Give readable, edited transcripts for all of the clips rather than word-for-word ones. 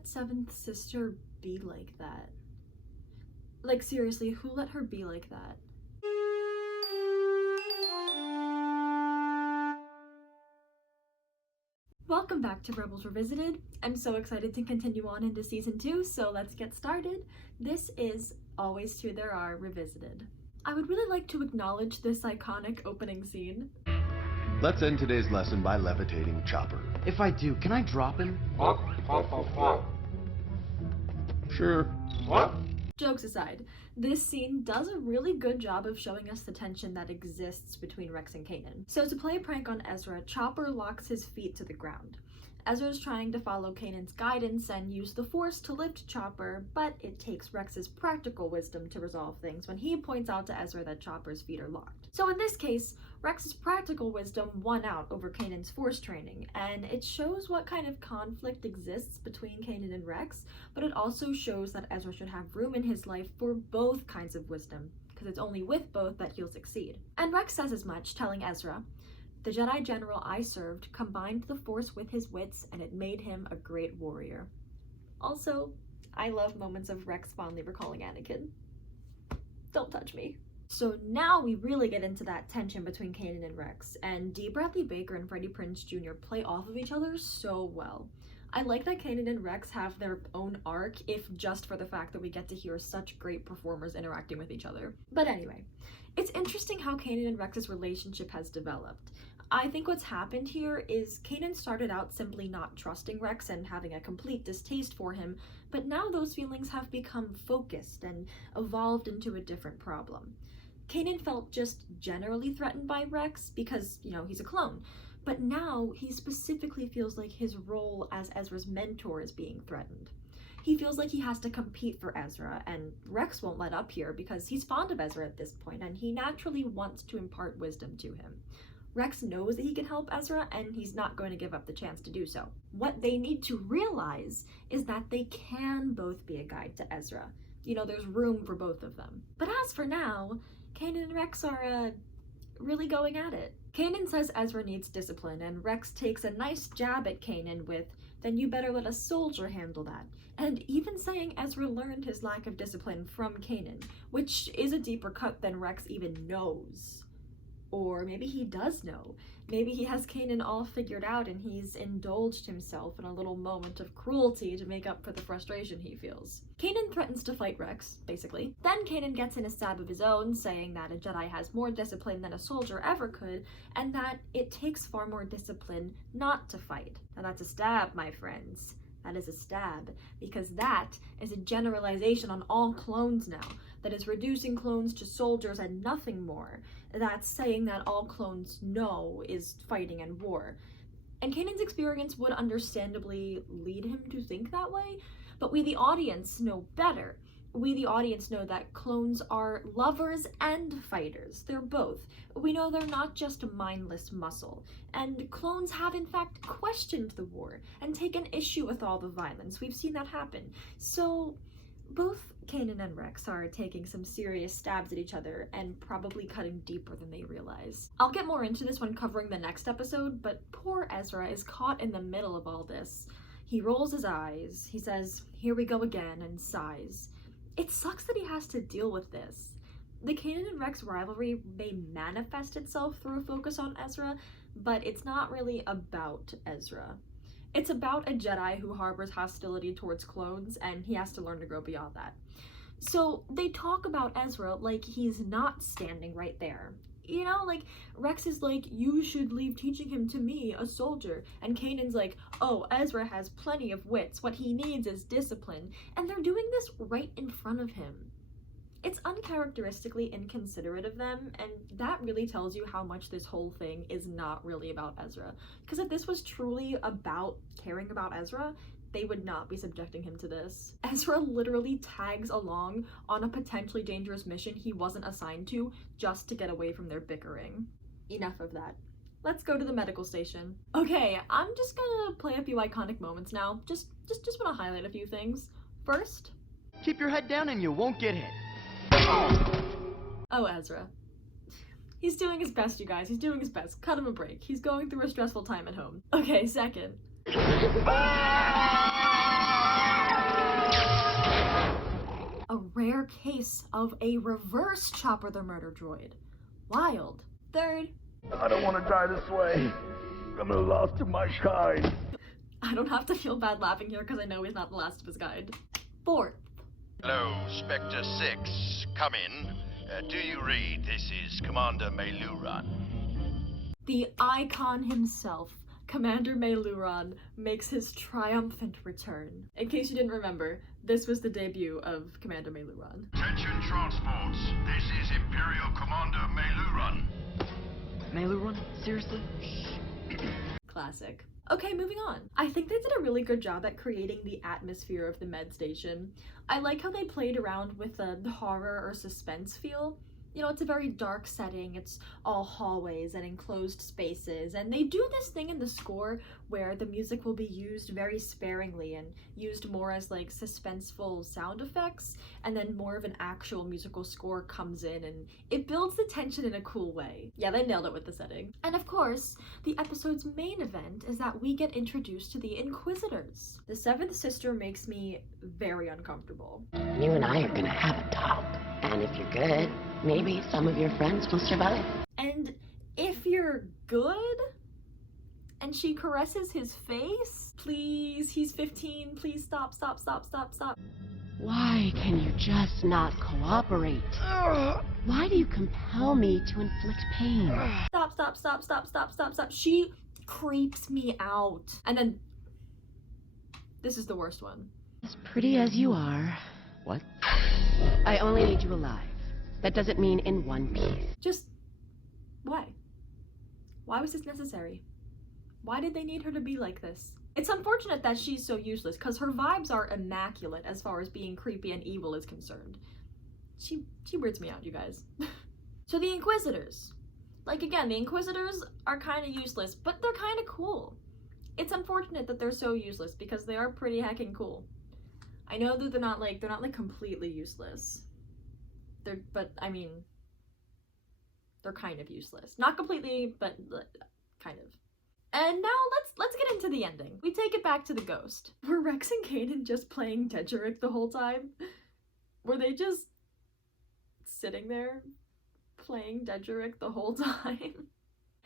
let Seventh Sister be like that? Like, seriously, who let her be like that? Welcome back to Rebels Revisited. I'm so excited to continue on into Season 2, so let's get started. This is Always Two There Are Revisited. I would really like to acknowledge this iconic opening scene. Let's end today's lesson by levitating Chopper. If I do, can I drop him? Sure. Jokes aside, this scene does a really good job of showing us the tension that exists between Rex and Kanan. So to play a prank on Ezra, Chopper locks his feet to the ground. Ezra's trying to follow Kanan's guidance and use the Force to lift Chopper, but it takes Rex's practical wisdom to resolve things when he points out to Ezra that Chopper's feet are locked. So in this case, Rex's practical wisdom won out over Kanan's Force training, and it shows what kind of conflict exists between Kanan and Rex, but it also shows that Ezra should have room in his life for both kinds of wisdom, because it's only with both that he'll succeed. And Rex says as much, telling Ezra, "The Jedi General I served combined the Force with his wits, and it made him a great warrior." Also, I love moments of Rex fondly recalling Anakin. Don't touch me. So now we really get into that tension between Kanan and Rex, and D. Bradley Baker and Freddie Prinze Jr. play off of each other so well. I like that Kanan and Rex have their own arc, if just for the fact that we get to hear such great performers interacting with each other. But anyway, it's interesting how Kanan and Rex's relationship has developed. I think what's happened here is Kanan started out simply not trusting Rex and having a complete distaste for him, but now those feelings have become focused and evolved into a different problem. Kanan felt just generally threatened by Rex because, he's a clone, but now he specifically feels like his role as Ezra's mentor is being threatened. He feels like he has to compete for Ezra, and Rex won't let up here because he's fond of Ezra at this point, and he naturally wants to impart wisdom to him. Rex knows that he can help Ezra, and he's not going to give up the chance to do so. What they need to realize is that they can both be a guide to Ezra. There's room for both of them. But as for now, Kanan and Rex are, really going at it. Kanan says Ezra needs discipline, and Rex takes a nice jab at Kanan with, "Then you better let a soldier handle that," and even saying Ezra learned his lack of discipline from Kanan, which is a deeper cut than Rex even knows. Or maybe he does know. Maybe he has Kanan all figured out and he's indulged himself in a little moment of cruelty to make up for the frustration he feels. Kanan threatens to fight Rex, basically. Then Kanan gets in a stab of his own, saying that a Jedi has more discipline than a soldier ever could, and that it takes far more discipline not to fight. Now that's a stab, my friends. That is a stab, because that is a generalization on all clones now. That is reducing clones to soldiers and nothing more. That's saying that all clones know is fighting and war. And Kanan's experience would understandably lead him to think that way, but we the audience know better. We the audience know that clones are lovers and fighters. They're both. We know they're not just a mindless muscle. And clones have in fact questioned the war and taken issue with all the violence. We've seen that happen. So both Kanan and Rex are taking some serious stabs at each other and probably cutting deeper than they realize. I'll get more into this when covering the next episode, but poor Ezra is caught in the middle of all this. He rolls his eyes, he says, "Here we go again," and sighs. It sucks that he has to deal with this. The Kanan and Rex rivalry may manifest itself through a focus on Ezra, but it's not really about Ezra. It's about a Jedi who harbors hostility towards clones, and he has to learn to grow beyond that. So they talk about Ezra like he's not standing right there. Rex is like, "You should leave teaching him to me, a soldier." And Kanan's like, "Oh, Ezra has plenty of wits. What he needs is discipline." And they're doing this right in front of him. It's uncharacteristically inconsiderate of them, and that really tells you how much this whole thing is not really about Ezra. Because if this was truly about caring about Ezra, they would not be subjecting him to this. Ezra literally tags along on a potentially dangerous mission he wasn't assigned to just to get away from their bickering. Enough of that. Let's go to the medical station. Okay, I'm just gonna play a few iconic moments now. Just wanna highlight a few things. First, Keep your head down and you won't get hit. oh, Ezra. He's doing his best, you guys. He's doing his best. Cut him a break. He's going through a stressful time at home. Okay, second. voice of a reverse Chopper the Murder Droid. Wild. Third, I don't want to die this way. I'm the last of my kind. I don't have to feel bad laughing here because I know he's not the last of his kind. Fourth, Hello, Spectre 6. Come in. Do you read? This is Commander Meiluran. the icon himself, Commander Meiluran, makes his triumphant return. In case you didn't remember, this was the debut of Commander Meiluran. Attention transports. This is Imperial Commander Meiluran. Mailu seriously? Classic. Okay, moving on. I think they did a really good job at creating the atmosphere of the med station. I like how they played around with the horror or suspense feel. You know, it's a very dark setting, it's all hallways and enclosed spaces, and they do this thing in the score where the music will be used very sparingly and used more as like suspenseful sound effects, and then more of an actual musical score comes in and it builds the tension in a cool way. Yeah, they nailed it with the setting. And of course, the episode's main event is that we get introduced to the Inquisitors. The seventh sister makes me very uncomfortable. You and I are gonna have a talk. And if you're good, maybe some of your friends will survive. And if you're good? And she caresses his face? Please, he's 15, please stop. Why can you just not cooperate? Why do you compel me to inflict pain? Stop. She creeps me out. And then, this is the worst one. As pretty as you are. What? I only need you alive. That doesn't mean in one piece. Just, why? Why was this necessary? Why did they need her to be like this? It's unfortunate that she's so useless, because her vibes are immaculate as far as being creepy and evil is concerned. She weirds me out, you guys. So the Inquisitors. Like, again, the Inquisitors are kind of useless, but they're kind of cool. It's unfortunate that they're so useless, because they are pretty heckin' cool. I know that they're not like completely useless. They're kind of useless. Not completely, but kind of. And now let's get into the ending. We take it back to the ghost. Were Rex and Kanan just playing Dedrick the whole time? Were they just sitting there playing Dedrick the whole time?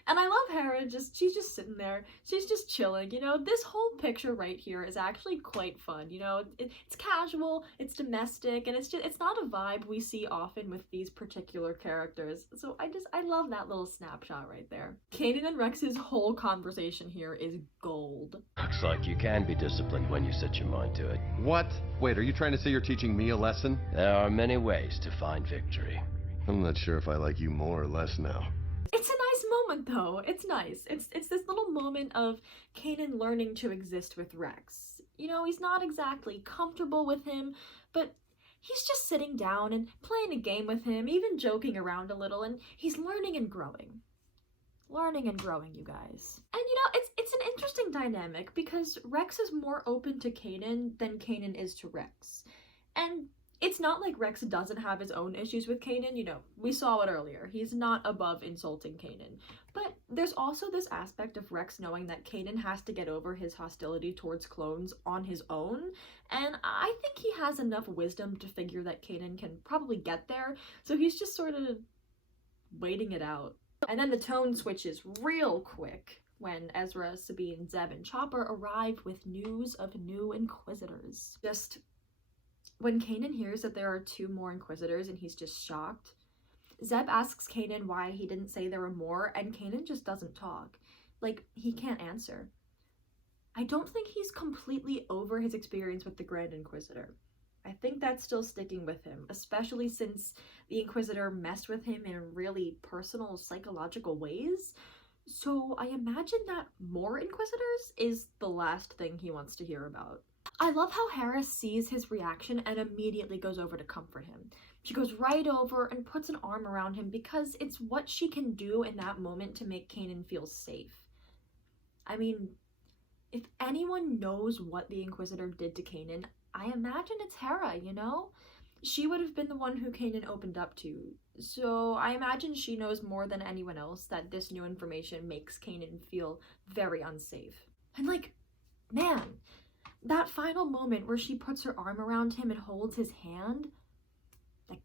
And I love Hera, she's just sitting there, she's just chilling, you know, this whole picture right here is actually quite fun, you know, it's casual, it's domestic, and it's not a vibe we see often with these particular characters, so I love that little snapshot right there. Kanan and Rex's whole conversation here is gold. Looks like you can be disciplined when you set your mind to it. What? Wait, are you trying to say you're teaching me a lesson? There are many ways to find victory. I'm not sure if I like you more or less now. It's a nice moment though, it's nice. It's this little moment of Kanan learning to exist with Rex. You know, he's not exactly comfortable with him, but he's just sitting down and playing a game with him, even joking around a little, and he's learning and growing. Learning and growing, you guys. And you know, it's an interesting dynamic because Rex is more open to Kanan than Kanan is to Rex. And it's not like Rex doesn't have his own issues with Kanan, you know, we saw it earlier. He's not above insulting Kanan. But there's also this aspect of Rex knowing that Kanan has to get over his hostility towards clones on his own, and I think he has enough wisdom to figure that Kanan can probably get there, so he's just sort of waiting it out. And then the tone switches real quick when Ezra, Sabine, Zeb, and Chopper arrive with news of new Inquisitors. Just when Kanan hears that there are 2 more Inquisitors and he's just shocked, Zeb asks Kanan why he didn't say there were more, and Kanan just doesn't talk. Like, he can't answer. I don't think he's completely over his experience with the Grand Inquisitor. I think that's still sticking with him, especially since the Inquisitor messed with him in really personal, psychological ways. So I imagine that more Inquisitors is the last thing he wants to hear about. I love how Hera sees his reaction and immediately goes over to comfort him. She goes right over and puts an arm around him because it's what she can do in that moment to make Kanan feel safe. I mean, if anyone knows what the Inquisitor did to Kanan, I imagine it's Hera, you know? She would have been the one who Kanan opened up to, so I imagine she knows more than anyone else that this new information makes Kanan feel very unsafe. And like, man, that final moment where she puts her arm around him and holds his hand,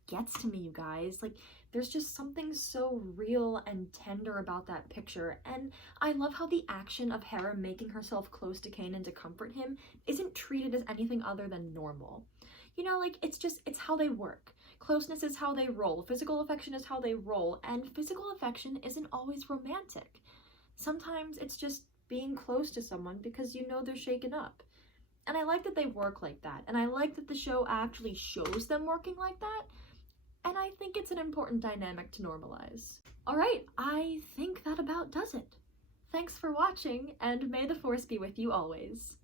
gets to me, you guys. Like, there's just something so real and tender about that picture, and I love how the action of Hera making herself close to Kanan to comfort him isn't treated as anything other than normal. You know, like, it's how they work. Closeness is how they roll, physical affection is how they roll, and physical affection isn't always romantic. Sometimes it's just being close to someone because you know they're shaken up. And I like that they work like that, and I like that the show actually shows them working like that, and I think it's an important dynamic to normalize. Alright, I think that about does it. Thanks for watching, and may the Force be with you always.